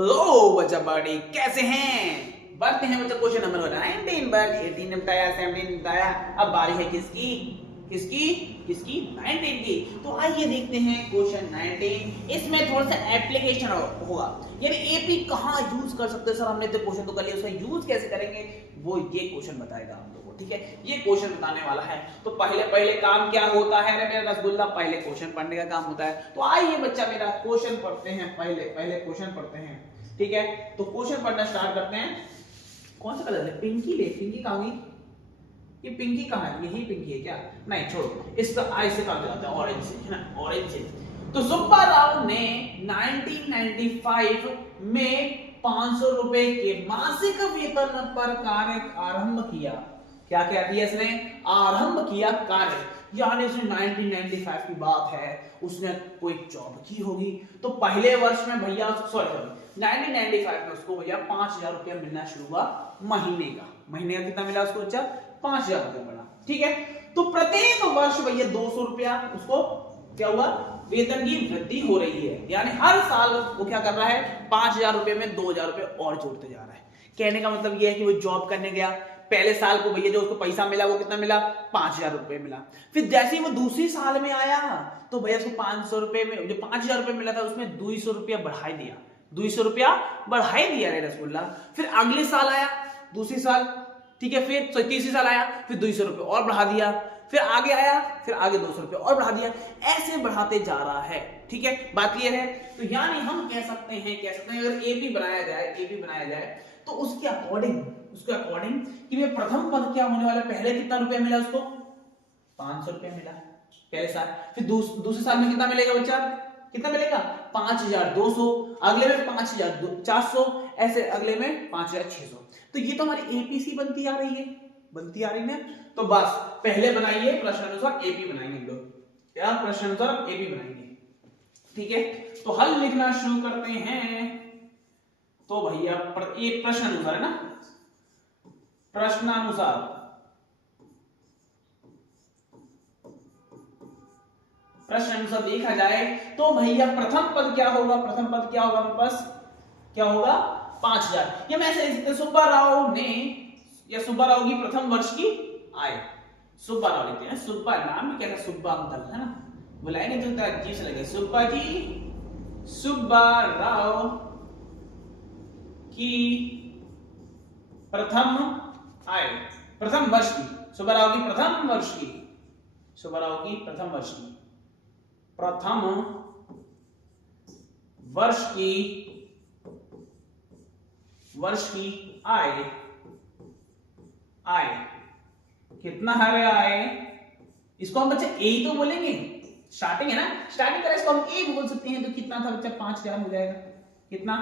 Hello बच्चा बड़ी कैसे हैं। बढ़ते हैं बच्चा क्वेश्चन नंबर 19 पर 18 निपटाया 17 निपटाया। अब बारी है किसकी किसकी किसकी 19 की। तो आइए देखते हैं क्वेश्चन 19। इसमें थोड़ा सा एप्लीकेशन होगा, यानी एपी कहाँ यूज कर सकते हैं। सर हमने तो क्वेश्चन तो कर लिया, उसका यूज कैसे करेंगे वो ये क्वेश्चन बताएगा हम लोग को। ठीक है, ये क्वेश्चन बताने वाला है। तो पहले काम क्या होता है मेरा रसगुल्ला, पहले क्वेश्चन पढ़ने का काम होता है। तो आइए बच्चा मेरा क्वेश्चन पढ़ते हैं, पहले क्वेश्चन पढ़ते हैं। ठीक है, तो क्वेश्चन पढ़ना स्टार्ट करते हैं। कौन सा कलर है? पिंकी ले, पिंकी कहाँ गई? ये पिंकी कहाँ है? यही पिंकी है क्या? नहीं छोड़ो, इसका आई से काम चलाते हैं, ऑरेंज से है ना, ऑरेंज से। तो सुब्बा राव ने 1995 में 500 रुपए के मासिक वेतन पर कार्य आरंभ किया। क्या क्या किया इसने? आरंभ किया कार्य, यानी उसने 1995 की बात है, उसने कोई जॉब की होगी। तो पहले वर्ष में भैया 1995 में उसको भैया 5000 रुपया मिलना शुरू हुआ महीने का कितना मिला उसको? अच्छा 5000 रुपया मिला। ठीक है, तो प्रत्येक वर्ष भैया 200 रुपया उसको क्या हुआ? वेतन की वृद्धि हो रही है, यानी हर साल वो क्या कर रहा है? 5000 रुपये में 2000 रुपये और जोड़ते जा रहा है। कहने का मतलब ये है कि वो जॉब करने गया, पहले साल को भैया जो उसको पैसा मिला वो कितना मिला? 5000 रुपये मिला। फिर जैसे ही वो दूसरी साल में आया तो भैया उसको 500 रुपये में जो 5000 रुपये मिला था उसमें 200 रुपया बढ़ाई दिया, 200 रुपया बढ़ाई दिया रे रसगुल्ला। फिर अगले साल आया, दूसरी साल, ठीक है, फिर तीसरी साल आया, फिर 200 रुपये और बढ़ा दिया, फिर आगे आया, फिर आगे 200 रुपये और बढ़ा दिया, ऐसे बढ़ाते जा रहा है। ठीक है, बात क्लियर है। तो यानी हम कह सकते हैं अगर एपी बनाया जाए तो उसके अकॉर्डिंग कि वे प्रथम पद क्या होने वाला, पहले कितना रुपया मिला उसको? 500 रुपया मिला पहले साल। फिर दूसरे साल में कितना मिलेगा बच्चा? कितना मिलेगा? 5200, अगले में 5400, ऐसे अगले में 5600। तो ये तो हमारी एपीसी बनती आ रही है ना। तो बस पहले बनाइए प्रश्नानुसार एपी बनाएंगे हम लोग, क्या प्रश्नानुसार एपी बनाएंगे। ठीक है, तो हल लिखना शुरू करते हैं। तो भैया एक प्रश्नानुसार है ना, प्रश्नानुसार देखा जाए तो भैया प्रथम पद क्या होगा? हमारे पास क्या होगा? 5000। ये मैं ऐसे सुब्बा राव ने या सुब्बा राव की प्रथम वर्ष की आय, सुब्बा राव लेते हैं, सुब्बा नाम भी क्या है? सुब्बा अंकल है ना, बुलाएंगे तो अजीब से लगे। सुब्बा जी, सुब्बा राव की प्रथम आय, प्रथम वर्ष की, सुब्बा राव की प्रथम वर्ष की, प्रथम वर्ष की आय कितना है? आय इसको हम बच्चे ए ही तो बोलेंगे, स्टार्टिंग है ना, स्टार्टिंग करें इसको हम ए भी बोल सकते हैं। तो कितना था बच्चा? 5000 हो जाएगा। कितना?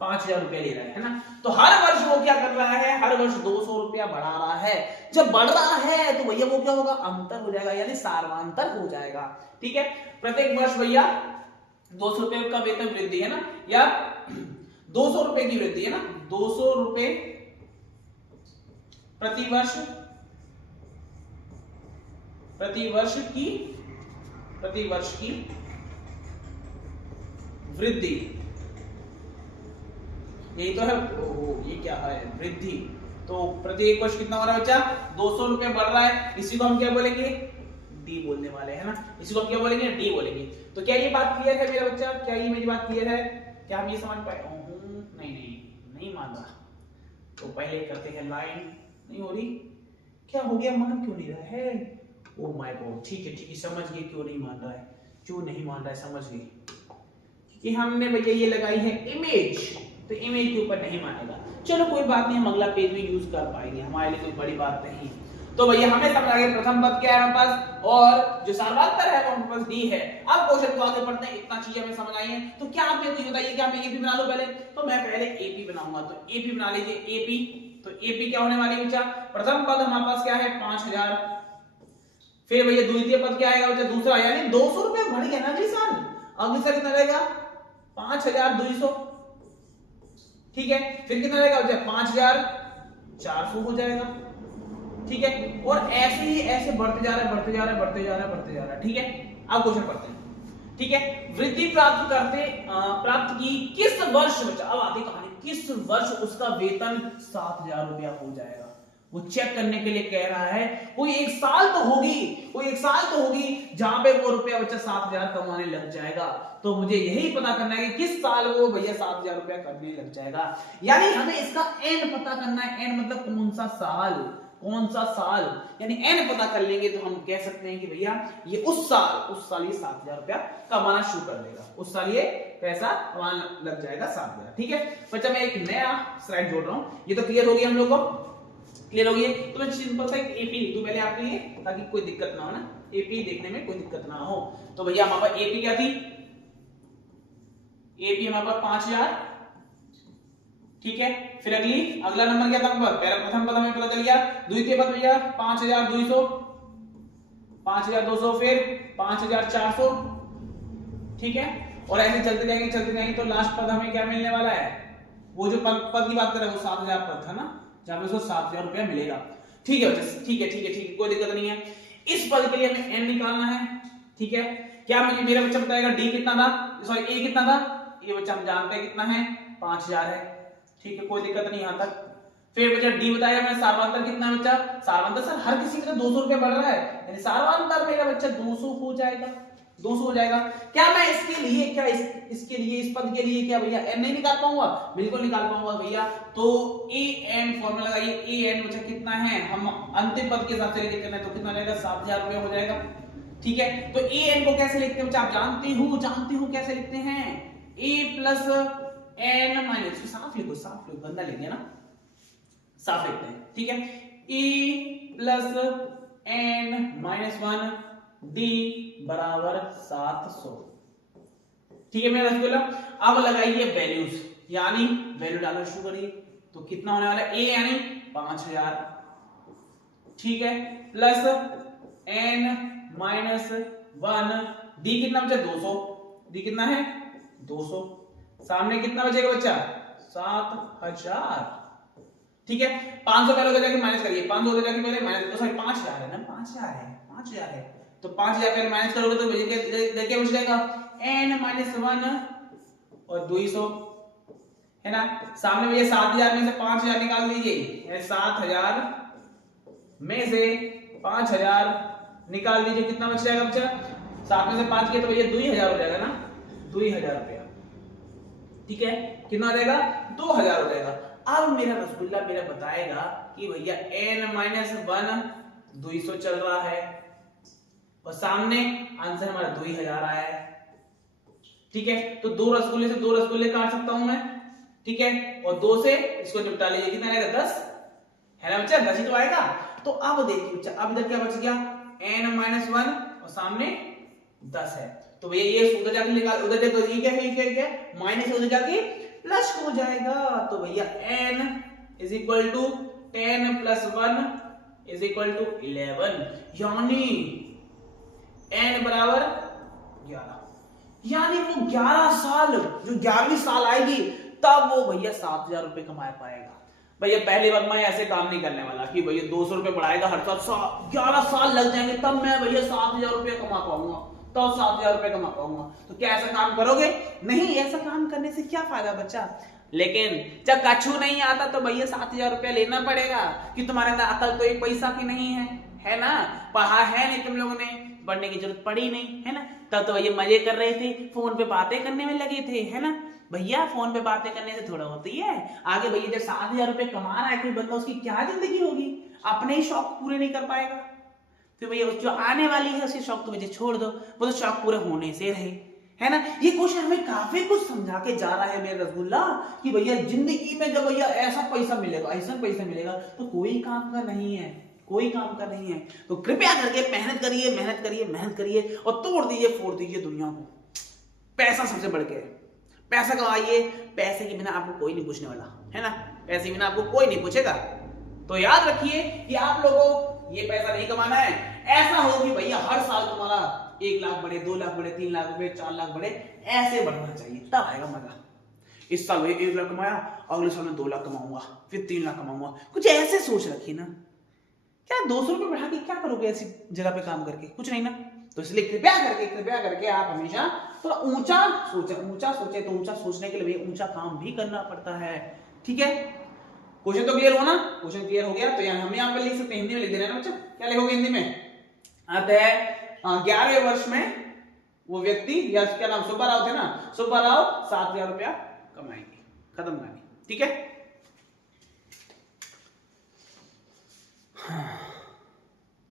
5000 रुपया ले रहा है ना। तो हर वर्ष वो क्या कर रहा है? हर वर्ष 200 रुपया बढ़ा रहा है। जब बढ़ रहा है तो भैया वो क्या होगा? अंतर हो जाएगा, यानी सार्वांतर हो जाएगा। ठीक है, प्रत्येक वर्ष भैया 200 रुपये का वेतन वृद्धि है ना, या 200 रुपए की वृद्धि है ना, 200 रुपए प्रति वर्ष की वृद्धि, यही तो है। ये क्या है? वृद्धि। तो प्रत्येक वर्ष कितना हो रहा है बच्चा? 200 रुपए बढ़ रहा है। इसी को हम क्या बोलेंगे? डी बोलने वाले हैं ना, इसी को हम क्या बोलेंगे? डी बोलेंगे। तो क्या ये बात क्लियर है मेरा बच्चा? क्या ये मेरी बात क्लियर है? क्या हम ये समझ पाए? नहीं मान रहा। तो पहले करते हैं लाइन, नहीं हो रही, क्या हो गया? मान क्यों नहीं रहा है? ओ माय गॉड, ठीक है, समझ गए क्यों नहीं मान रहा है, समझ गए, क्योंकि हमने भैया ये लगाई है इमेज, तो इमेज के ऊपर नहीं मानेगा। चलो कोई बात नहीं, हम अगला पेज में यूज कर पाएंगे, हमारे लिए कोई बड़ी बात नहीं। तो भैया हमें समझ आ गया प्रथम पद क्या है हमारे पास, और जो सार्वत्तर है वो हमारे पास डी है। अब क्वेश्चन को आगे बढ़ते हैं, इतना चीजें हमें समझ आई है। तो क्या आप ये बताइए, क्या मैं एपी बना लूं पहले? तो मैं पहले एपी बनाऊंगा, तो एपी बना लीजिए। एपी, तो एपी क्या होने वाली बच्चा? प्रथम पद हमारे पास क्या है? 5000। फिर भैया द्वितीय पद क्या आएगा बच्चा? दूसरा, यानी 200 रुपए बढ़ गया ना अगले साल। अगले साल कितना रहेगा? 5200। ठीक है, फिर कितना रहेगा बच्चा? 5400 हो जाएगा। ठीक है, और ऐसे ही ऐसे बढ़ते जा रहा है। ठीक है, अब क्वेश्चन पढ़ते हैं। ठीक है, वृद्धि प्राप्त की किस वर्ष बच्चा, अब आती कहानी, किस वर्ष उसका वेतन 7,000 रुपया हो जाएगा। वो चेक करने के लिए कह रहा है, कोई एक साल तो होगी जहां पे वो रुपया बच्चा 7,000 कमाने लग जाएगा। तो मुझे यही पता करना है कि किस साल वो भैया 7,000 रुपया करने लग जाएगा। यानी हमें इसका एन पता करना है। एन मतलब कौन सा साल, यानी एन पता कर लेंगे तो हम कह सकते हैं कि भैया ये उस साल ये 7,000 रुपया कमाना शुरू कर देगा, उस साल ये पैसा कमाने लग जाएगा 7,000। ठीक है बच्चा, मैं एक नया स्लाइड जोड़ रहा हूं। ये तो क्लियर हो गया हम लोग को, क्लियर हो गया। तो मैं सिंपल सा एक एपी लिख दूं पहले आपके लिए, ताकि कोई दिक्कत ना हो ना, एपी देखने में कोई दिक्कत ना हो। तो भैया हमारे पास एपी क्या थी, एपी हमारे पास 5,000। ठीक है, फिर अगला नंबर क्या था, प्रथम पद हमें पता चल गया। द्वितीय पद भैया 5,200, 5,200, फिर 5,400। ठीक है, और ऐसे चलते जाएंगे तो लास्ट पद हमें क्या मिलने वाला है, वो जो पद की बात कर रहे हैं वो 7,000 पद था ना, जहां पे उसको 7,000 रुपया मिलेगा। ठीक है बच्चा, ठीक है, कोई दिक्कत नहीं है। इस पद के लिए हमें एन निकालना है। ठीक है, क्या मुझे मेरा बच्चा बताएगा डी कितना था, सॉरी ए कितना था, ये बच्चा हम जानते हैं कितना है, 5,000 है। ठीक है, कोई दिक्कत नहीं यहां तक। फिर बच्चा डी बताया मैंने, सार्वंतर कितना है बच्चा, सार्वंतर सर हर किसी का 200 रुपया बढ़ रहा है, यानी सार्वंतर मेरा बच्चा 200 हो जाएगा, 200 हो जाएगा। क्या मैं इसके लिए इस पद के लिए क्या भैया एन नहीं निकाल पाऊंगा, बिल्कुल निकाल पाऊंगा भैया। तो ए एन फॉर्मूला लगाइए, ए एन बच्चा कितना है, हम अंतिम पद के हिसाब से लेके करना है, तो कितना रहेगा, 7,000 रुपया हो जाएगा। ठीक है, तो ए एन को कैसे लिखते हैं बच्चा, आप जानते हो कैसे लिखते हैं, ए प्लस एन माइनस, साफ लिखो, गंदा लिख दिया ना, साफ लिखते हैं। ठीक है, ए प्लस एन माइनस 1 डी बराबर 700। ठीक है मेरा रसगुल्ला, अब लगाइए वैल्यूज, यानी वैल्यू डालना शुरू करिए। तो कितना होने वाला है, ए यानी 5,000, ठीक है, प्लस एन माइनस 1, डी कितना बचा, 200, डी कितना है 200, सामने कितना बचेगा बच्चा, 7,000। ठीक है, 500 पहले उधर जाके माइनस करिए, 500 उधर जाके पहले माइनस, सॉरी 5,000 है ना, 5,000 है, तो 5,000 पहले माइनस करोगे तो क्या बच जाएगा, n माइनस 1 और 200 है ना। सामने भैया 7,000 में से 5,000 निकाल दीजिए, 7,000 में से 5,000 निकाल दीजिए, कितना बच जाएगा बच्चा, 7 में से 5 किया तो भैया 2,000 हो जाएगा ना, 2,000 रुपया। ठीक है, कितना हो जाएगा, 2,000 हो जाएगा। अब मेरा रसगुल्ला मेरा बताएगा कि भैया n माइनस 1 200 चल रहा है और सामने आंसर हमारा 2,000 आया है। ठीक है, तो दो रसगुल्ले से दो रसगुल्ले काट सकता हूं मैं, ठीक है, और 2 से इसको निपटा लीजिए, कितना आएगा, 10 है ना बच्चा, 10 ही तो आएगा। तो अब देखिए बच्चा, अब इधर क्या बच गया, n माइनस 1 और सामने 10 है, तो भैया ये उधर जाके निकाल, उधर जाके ये क्या माइनस, उधर जाके प्लस हो जाएगा। तो भैया n is equal to 10 plus 1 is equal to 11, यानी n बराबर 11, यानी वो 11 साल, जो 11वीं साल आएगी तब वो भैया 7,000 रुपए कमा पाएगा। भैया पहली बार मैं ऐसे काम नहीं करने वाला कि भैया 200 रुपए बढ़ाएगा हर साल, 11 साल लग जाएंगे तब मैं भैया 7,000 रुपए कमा पाऊंगा, तब 7,000 रुपए कमा पाऊंगा। तो क्या ऐसा काम करोगे, नहीं, ऐसा काम करने से क्या फायदा बच्चा। लेकिन जब कछु नहीं आता तो भैया 7,000 रुपया लेना पड़ेगा, कि तुम्हारे अंदर अकल तो एक पैसा की नहीं है ना, पढ़ा है नहीं तुम लोगों ने, पढ़ने की जरूरत पड़ी नहीं है ना, तब तो भैया मजे कर रहे थे, फोन पे बातें करने में लगे थे, है ना भैया, फोन पे बातें करने से थोड़ा होती है आगे। भैया जब 7,000 रुपए कमा रहा है कोई बंदा, उसकी क्या जिंदगी होगी, अपने ही शौक पूरे नहीं कर पाएगा, तो भैया जो आने वाली है उसके शौक तो भैया छोड़ दो, वो तो शौक पूरे होने से रहे, है ना। ये क्वेश्चन हमें काफी कुछ समझा के जा रहा है मेरा रसगुल्ला, कि भैया जिंदगी में जब भैया ऐसा पैसा मिलेगा तो कोई काम का नहीं है, कोई काम का नहीं है। तो कृपया करके मेहनत करिए और तोड़ दीजिए फोड़ दीजिए दुनिया को। पैसा सबसे बढ़ के, पैसा कमाइए, पैसे के बिना आपको कोई नहीं पूछने वाला, है ना, पैसे के बिना आपको कोई नहीं पूछेगा। तो याद रखिए कि आप लोगों ये पैसा नहीं कमाना है, ऐसा हो कि भैया हर साल तुम्हारा 1 लाख बढ़े, 2 लाख बढ़े, 3 लाख बढ़े, 4 लाख बढ़े, ऐसे बढ़ना चाहिए, तब आएगा मजा। इस साल 1 लाख कमाया, अगले साल में 2 लाख कमाऊंगा, फिर 3 लाख कमाऊंगा, कुछ ऐसे सोच रखिए ना। क्या 200 रुपये बढ़ा के क्या करोगे ऐसी जगह पे काम करके, कुछ नहीं ना, तो इसलिए कृपया करके आप हमेशा थोड़ा ऊंचा सोचे तो ऊंचा सोचने के लिए ऊंचा काम भी करना पड़ता है। ठीक है, क्वेश्चन तो क्लियर हो ना? क्वेश्चन क्लियर हो गया तो हम यहाँ पे लिख सकते हैं, हिंदी में लिख देना है ना बच्चा। क्या लिखोगे हिंदी में? आता है 11वें वर्ष में वो व्यक्ति या क्या नाम सुब्बाराव थे ना, सुब्बाराव 7,000 रुपया कमाएंगे। खत्म कहानी। ठीक है।